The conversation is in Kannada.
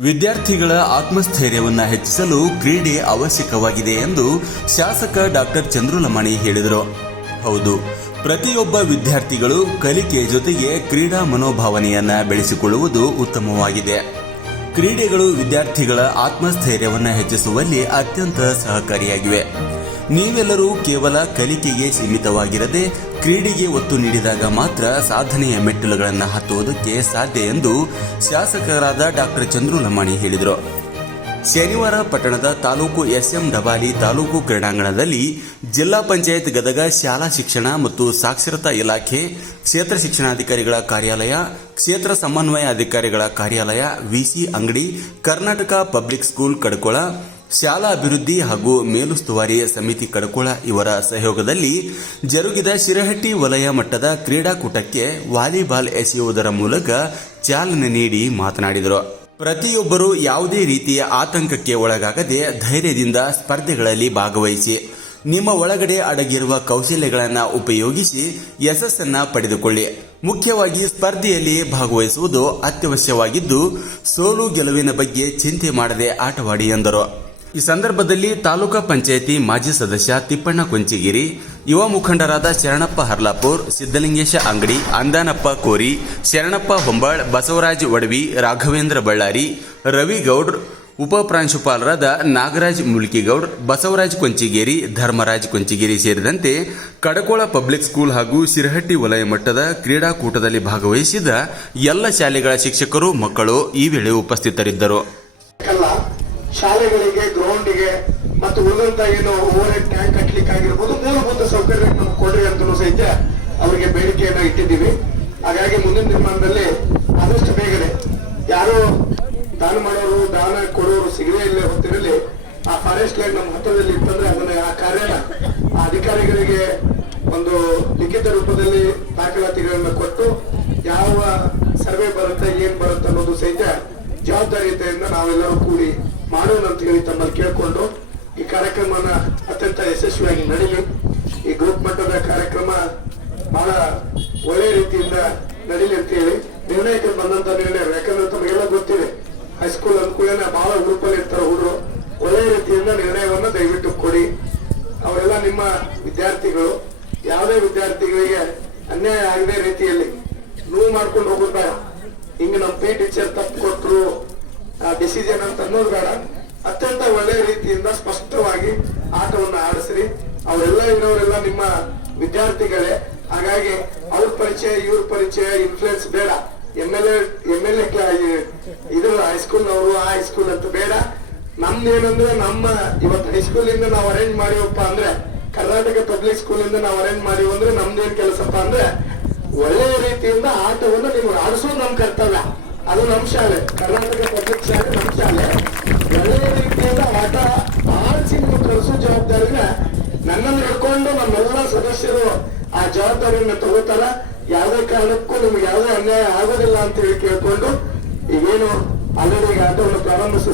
ವಿದ್ಯಾರ್ಥಿಗಳ ಆತ್ಮಸ್ಥೈರ್ಯವನ್ನು ಹೆಚ್ಚಿಸಲು ಕ್ರೀಡೆ ಅವಶ್ಯಕವಾಗಿದೆ ಎಂದು ಶಾಸಕ ಡಾಕ್ಟರ್ ಚಂದ್ರುಲಮಣಿ ಹೇಳಿದರು. ಹೌದು, ಪ್ರತಿಯೊಬ್ಬ ವಿದ್ಯಾರ್ಥಿಗಳು ಕಲಿಕೆ ಜೊತೆಗೆ ಕ್ರೀಡಾ ಮನೋಭಾವನೆಯನ್ನು ಬೆಳೆಸಿಕೊಳ್ಳುವುದು ಉತ್ತಮವಾಗಿದೆ. ಕ್ರೀಡೆಗಳು ವಿದ್ಯಾರ್ಥಿಗಳ ಆತ್ಮಸ್ಥೈರ್ಯವನ್ನು ಹೆಚ್ಚಿಸುವಲ್ಲಿ ಅತ್ಯಂತ ಸಹಕಾರಿಯಾಗಿವೆ. ನೀವೆಲ್ಲರೂ ಕೇವಲ ಕಲಿಕೆಗೆ ಸೀಮಿತವಾಗಿರದೆ ಕ್ರೀಡೆಗೆ ಒತ್ತು ನೀಡಿದಾಗ ಮಾತ್ರ ಸಾಧನೆಯ ಮೆಟ್ಟಿಲುಗಳನ್ನು ಹತ್ತುವುದಕ್ಕೆ ಸಾಧ್ಯ ಎಂದು ಶಾಸಕರಾದ ಡಾಕ್ಟರ್ ಚಂದ್ರು ಲಮಾಣಿ ಹೇಳಿದರು. ಶನಿವಾರ ಪಟ್ಟಣದ ತಾಲೂಕು ಎಸ್ಎಂ ಡಬಾಲಿ ತಾಲೂಕು ಕ್ರೀಡಾಂಗಣದಲ್ಲಿ ಜಿಲ್ಲಾ ಪಂಚಾಯತ್ ಗದಗ ಶಾಲಾ ಶಿಕ್ಷಣ ಮತ್ತು ಸಾಕ್ಷರತಾ ಇಲಾಖೆ ಕ್ಷೇತ್ರ ಶಿಕ್ಷಣಾಧಿಕಾರಿಗಳ ಕಾರ್ಯಾಲಯ, ಕ್ಷೇತ್ರ ಸಮನ್ವಯ ಅಧಿಕಾರಿಗಳ ಕಾರ್ಯಾಲಯ ವಿಸಿ ಅಂಗಡಿ, ಕರ್ನಾಟಕ ಪಬ್ಲಿಕ್ ಸ್ಕೂಲ್ ಕಡಕೊಳ ಶಾಲಾ ಅಭಿವೃದ್ಧಿ ಹಾಗೂ ಮೇಲುಸ್ತುವಾರಿ ಸಮಿತಿ ಕಡಕೋಳ ಇವರ ಸಹಯೋಗದಲ್ಲಿ ಜರುಗಿದ ಶಿರಹಟ್ಟಿ ವಲಯ ಮಟ್ಟದ ಕ್ರೀಡಾಕೂಟಕ್ಕೆ ವಾಲಿಬಾಲ್ ಎಸೆಯುವುದರ ಮೂಲಕ ಚಾಲನೆ ನೀಡಿ ಮಾತನಾಡಿದರು. ಪ್ರತಿಯೊಬ್ಬರು ಯಾವುದೇ ರೀತಿಯ ಆತಂಕಕ್ಕೆ ಒಳಗಾಗದೆ ಧೈರ್ಯದಿಂದ ಸ್ಪರ್ಧೆಗಳಲ್ಲಿ ಭಾಗವಹಿಸಿ, ನಿಮ್ಮ ಒಳಗಡೆ ಅಡಗಿರುವ ಕೌಶಲ್ಯಗಳನ್ನು ಉಪಯೋಗಿಸಿ ಯಶಸ್ಸನ್ನ ಪಡೆದುಕೊಳ್ಳಿ. ಮುಖ್ಯವಾಗಿ ಸ್ಪರ್ಧೆಯಲ್ಲಿ ಭಾಗವಹಿಸುವುದು ಅತ್ಯವಶ್ಯವಾಗಿದ್ದು, ಸೋಲು ಗೆಲುವಿನ ಬಗ್ಗೆ ಚಿಂತೆ ಮಾಡದೆ ಆಟವಾಡಿ ಎಂದರು. ಈ ಸಂದರ್ಭದಲ್ಲಿ ತಾಲೂಕಾ ಪಂಚಾಯಿತಿ ಮಾಜಿ ಸದಸ್ಯ ತಿಪ್ಪಣ್ಣ ಕೊಂಚಿಗಿರಿ, ಯುವ ಮುಖಂಡರಾದ ಶರಣಪ್ಪ ಹರ್ಲಾಪುರ್ ಸಿದ್ದಲಿಂಗೇಶ ಅಂಗಡಿ, ಅಂದಾನಪ್ಪ ಕೋರಿ, ಶರಣಪ್ಪ ಹೊಂಬಾಳ್, ಬಸವರಾಜ್ ಒಡವಿ, ರಾಘವೇಂದ್ರ ಬಳ್ಳಾರಿ, ರವಿ ಗೌಡ್ರ್, ಉಪ ಪ್ರಾಂಶುಪಾಲರಾದ ನಾಗರಾಜ್ ಮುಲ್ಕಿಗೌಡ್ ಬಸವರಾಜ್ ಕೊಂಚಿಗೇರಿ, ಧರ್ಮರಾಜ್ ಕೊಂಚಿಗೇರಿ ಸೇರಿದಂತೆ ಕಡಕೋಳ ಪಬ್ಲಿಕ್ ಸ್ಕೂಲ್ ಹಾಗೂ ಸಿರಹಟ್ಟಿ ವಲಯ ಮಟ್ಟದ ಕ್ರೀಡಾಕೂಟದಲ್ಲಿ ಭಾಗವಹಿಸಿದ ಎಲ್ಲ ಶಾಲೆಗಳ ಶಿಕ್ಷಕರು, ಮಕ್ಕಳು ಈ ವೇಳೆ ಉಪಸ್ಥಿತರಿದ್ದರು. ಶಾಲೆಗಳಿಗೆ, ಗ್ರೌಂಡಿಗೆ ಮತ್ತು ಉಳಿದಂತ ಏನು ಓವರ್ ಹೆಡ್ ಟ್ಯಾಂಕ್ ಕಟ್ಟಲಿಕ್ಕೆ ಆಗಿರ್ಬೋದು ಮೂಲಭೂತ ಸೌಕರ್ಯ ನಮ್ಗೆ ಕೊಡ್ರಿ ಅಂತಲೂ ಸಹಿತ ಅವರಿಗೆ ಬೇಡಿಕೆಯನ್ನ ಇಟ್ಟಿದ್ದೀವಿ. ಹಾಗಾಗಿ ಮುಂದಿನ ನಿರ್ಮಾಣದಲ್ಲಿ ಆದಷ್ಟು ಬೇಗನೆ ಯಾರು ದಾನ ಮಾಡೋರು, ದಾನ ಕೊಡೋರು ಸಿಗದೇ ಇಲ್ಲ ಹೊತ್ತಿನಲ್ಲಿ ಆ ಫಾರೆಸ್ಟ್ ಲ್ಯಾಂಡ್ ನಮ್ಮ ಹತ್ತಿರದಲ್ಲಿ ಇತ್ತಂದ್ರೆ ಅದನ್ನ ಆ ಕಾರ್ಯನ ಆ ಅಧಿಕಾರಿಗಳಿಗೆ ಒಂದು ಲಿಖಿತ ರೂಪದಲ್ಲಿ ದಾಖಲಾತಿಗಳನ್ನು ಕೊಟ್ಟು ಯಾವ ಸರ್ವೆ ಬರುತ್ತೆ, ಏನ್ ಬರುತ್ತೆ ಅನ್ನೋದು ಸಹಿತ ಜವಾಬ್ದಾರಿತೆಯಿಂದ ನಾವೆಲ್ಲರೂ ಕೂಡಿ ಮಾಡೋಣ ಅಂತ ಹೇಳಿ ತಮ್ಮಲ್ಲಿ ಕೇಳ್ಕೊಂಡು ಈ ಕಾರ್ಯಕ್ರಮನ ಅತ್ಯಂತ ಯಶಸ್ವಿಯಾಗಿ ನಡೀಲಿ. ಈ ಗ್ರೂಪ್ ಮಟ್ಟದ ಕಾರ್ಯಕ್ರಮ ಬಹಳ ಒಳ್ಳೆ ರೀತಿಯಿಂದ ನಡೀಲಿ ಅಂತ ಹೇಳಿ ನಿರ್ಣಯಕ್ಕೆ ಬಂದಂತ ನಿರ್ಣಯ. ಯಾಕಂದ್ರೆ ತಮಗೆಲ್ಲ ಗೊತ್ತಿದೆ ಹೈಸ್ಕೂಲ್ ಅನುಕೂಲನ ಬಹಳ ಗ್ರೂಪ್ ಅಲ್ಲಿ ಇರ್ತಾರೆ ಹುಡುಗರು ಒಳ್ಳೆ ರೀತಿಯಿಂದ ನಿರ್ಣಯವನ್ನ ದಯವಿಟ್ಟು ಕೊಡಿ. ಅವರೆಲ್ಲ ನಿಮ್ಮ ವಿದ್ಯಾರ್ಥಿಗಳು, ಯಾವುದೇ ವಿದ್ಯಾರ್ಥಿಗಳಿಗೆ ಅನ್ಯಾಯ ಆಗದೆ ರೀತಿಯಲ್ಲಿ ನೋವು ಮಾಡ್ಕೊಂಡು ಹೋಗುತ್ತಾ ಹಿಂಗೆ ಹಿಂಗ ನಮ್ಮ ಪೇ ಟೀಚರ್ ತಪ್ಪು ಕೊಟ್ಟರು ಡಿಸಿಷನ್ ಅಂತ ಅನ್ನೋದು ಬೇಡ. ಅತ್ಯಂತ ಒಳ್ಳೆಯ ರೀತಿಯಿಂದ ಸ್ಪಷ್ಟವಾಗಿ ಆಟವನ್ನು ಆಡಿಸ್ರಿ. ಅವರೆಲ್ಲ ಇರೋರೆಲ್ಲ ನಿಮ್ಮ ವಿದ್ಯಾರ್ಥಿಗಳೇ. ಹಾಗಾಗಿ ಅವ್ರ ಪರಿಚಯ, ಇವ್ರ ಪರಿಚಯ ಇನ್ಫ್ಲುಯೆನ್ಸ್ ಬೇಡ. M L M L A ಇದು ಹೈಸ್ಕೂಲ್ನವರು, ಆ ಹೈಸ್ಕೂಲ್ ಅಂತ ಬೇಡ. ನಮ್ದೇನಂದ್ರೆ ನಮ್ಮ ಇವತ್ತು ಹೈಸ್ಕೂಲ್ ಇಂದ ನಾವು ಅರೇಂಜ್ ಮಾಡಿವಪ್ಪ ಅಂದ್ರೆ, ಕರ್ನಾಟಕ ಪಬ್ಲಿಕ್ ಸ್ಕೂಲ್ ಇಂದ ನಾವು ಅರೇಂಜ್ ಮಾಡಿವ ಅಂದ್ರೆ ನಮ್ದೇನ್ ಕೆಲಸಪ್ಪ ಅಂದ್ರೆ ಒಳ್ಳೆಯ ರೀತಿಯಿಂದ ಆಟವನ್ನು ನೀವು ಆಡಿಸೋದು ನಮ್ ಕರ್ತವ್ಯ. ಅದು ನಮ್ಮ ಶಾಲೆ. ಕರ್ನಾಟಕ ಪಬ್ಲಿಕ್ ಶಾಲೆ ನಮ್ಮ ಶಾಲೆ. ಒಳ್ಳೆಯ ರೀತಿಯಿಂದ ಆಟ ಆಡಿಸಿ ನೀವು ಕಲಿಸೋ ಜವಾಬ್ದಾರಿನ ನನ್ನನ್ನು ಹಿಡ್ಕೊಂಡು ನಮ್ಮೆಲ್ಲ ಸದಸ್ಯರು ಆ ಜವಾಬ್ದಾರಿಯನ್ನು ತಗೋತಾರ. ಯಾವುದೇ ಕಾರಣಕ್ಕೂ ನಿಮ್ಗೆ ಯಾವುದೇ ಅನ್ಯಾಯ ಆಗೋದಿಲ್ಲ ಅಂತ ಹೇಳಿ ಕೇಳ್ಕೊಂಡು ಈಗೇನು ಆಲ್ರೆಡಿ ಆಟವನ್ನು ಪ್ರಾರಂಭಿಸ